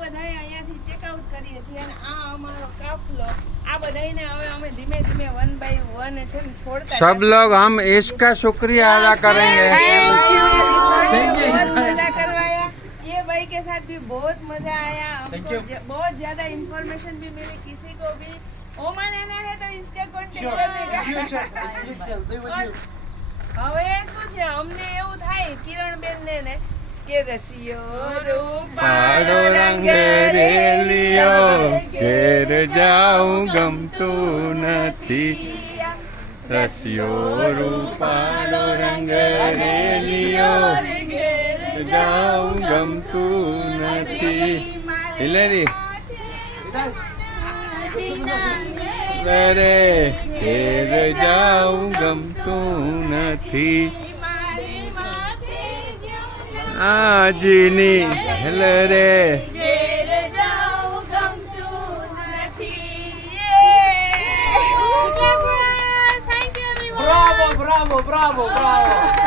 બધાય અહીંયાથી ચેકઆઉટ કરીએ છીએ અને આ અમારો કાફલો આ બધાયને હવે અમે ધીમે ધીમે 1 બાય 1 છે ને છોડતા सब लोग हम इसका शुक्रिया अदा करेंगे। मजा करवाया ये भाई के साथ भी बहुत मजा आया हमको बहुत ज्यादा इंफॉर्मेशन भी मिली किसी को भी ओमान आना है तो इसके कांटेक्ट करने હવે શું છે અમને એવું થાય કિરણબેન ને કે રસિયો રૂપાળો રંગ રેલિયો ઘેર જાઉં ગમતું નથી રસિયો રૂપાળો રંગ રેલિયો જાઉં ગમતું નથી હિલેરી રે ઘેર જાઉં ગમતું નથી આજની હેલે રે Bravo, bravo, bravo, bravo.